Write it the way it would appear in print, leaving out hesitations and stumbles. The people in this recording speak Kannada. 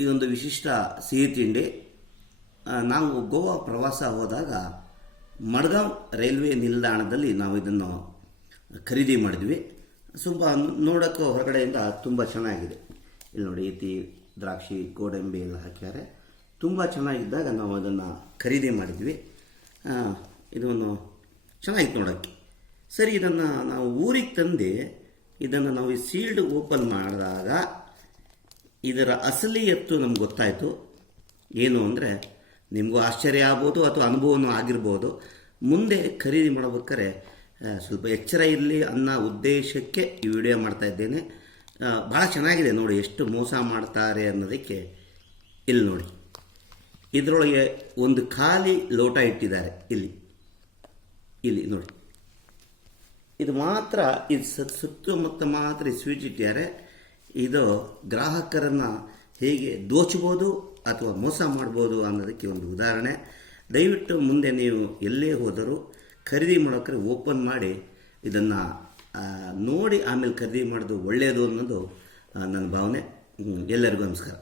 ಇದೊಂದು ವಿಶಿಷ್ಟ ಸಿಹಿ ತಿಂಡಿ. ನಾವು ಗೋವಾ ಪ್ರವಾಸ ಹೋದಾಗ ಮಡ್ಗಾಂವ್ ರೈಲ್ವೆ ನಿಲ್ದಾಣದಲ್ಲಿ ನಾವು ಇದನ್ನು ಖರೀದಿ ಮಾಡಿದ್ವಿ. ಸ್ವಲ್ಪ ನೋಡೋಕ್ಕೂ ಹೊರಗಡೆಯಿಂದ ತುಂಬ ಚೆನ್ನಾಗಿದೆ. ಇಲ್ಲಿ ನೋಡಿ, ಈತಿ ದ್ರಾಕ್ಷಿ ಗೋಡಂಬಿ ಎಲ್ಲ ಹಾಕ್ಯಾರೆ. ತುಂಬ ಚೆನ್ನಾಗಿದ್ದಾಗ ನಾವು ಅದನ್ನು ಖರೀದಿ ಮಾಡಿದ್ವಿ. ಇದನ್ನು ಚೆನ್ನಾಗಿತ್ತು ನೋಡೋಕ್ಕೆ. ಸರಿ, ಇದನ್ನು ನಾವು ಊರಿಗೆ ತಂದು ಇದನ್ನು ನಾವು ಈ ಸೀಲ್ಡ್ ಓಪನ್ ಮಾಡಿದಾಗ ಇದರ ಅಸಲಿಯತ್ತು ನಮ್ಗೆ ಗೊತ್ತಾಯಿತು. ಏನು ಅಂದರೆ, ನಿಮಗೂ ಆಶ್ಚರ್ಯ ಆಗ್ಬೋದು ಅಥವಾ ಅನುಭವನೂ ಆಗಿರ್ಬೋದು. ಮುಂದೆ ಖರೀದಿ ಮಾಡಬೇಕಾದ್ರೆ ಸ್ವಲ್ಪ ಎಚ್ಚರ ಇರಲಿ ಅನ್ನೋ ಉದ್ದೇಶಕ್ಕೆ ಈ ವಿಡಿಯೋ ಮಾಡ್ತಾ ಇದ್ದೇನೆ. ಭಾಳ ಚೆನ್ನಾಗಿದೆ ನೋಡಿ, ಎಷ್ಟು ಮೋಸ ಮಾಡ್ತಾರೆ ಅನ್ನೋದಕ್ಕೆ. ಇಲ್ಲಿ ನೋಡಿ, ಇದರೊಳಗೆ ಒಂದು ಖಾಲಿ ಲೋಟ ಇಟ್ಟಿದ್ದಾರೆ. ಇಲ್ಲಿ ನೋಡಿ, ಇದು ಮಾತ್ರ, ಇದು ಸುತ್ತಮುತ್ತ ಮಾತ್ರ ಸ್ವೀಟ್ ಇಟ್ಟಿದ್ದಾರೆ. ಇದು ಗ್ರಾಹಕರನ್ನು ಹೇಗೆ ದೋಚಬೋದು ಅಥವಾ ಮೋಸ ಮಾಡ್ಬೋದು ಅನ್ನೋದಕ್ಕೆ ಒಂದು ಉದಾಹರಣೆ. ದಯವಿಟ್ಟು ಮುಂದೆ ನೀವು ಎಲ್ಲೇ ಹೋದರೂ ಖರೀದಿ ಮಾಡೋಕ್ರೆ ಓಪನ್ ಮಾಡಿ ಇದನ್ನು ನೋಡಿ ಆಮೇಲೆ ಖರೀದಿ ಮಾಡೋದು ಒಳ್ಳೆಯದು ಅನ್ನೋದು ನನ್ನ ಭಾವನೆ. ಎಲ್ಲರಿಗೂ ನಮಸ್ಕಾರ.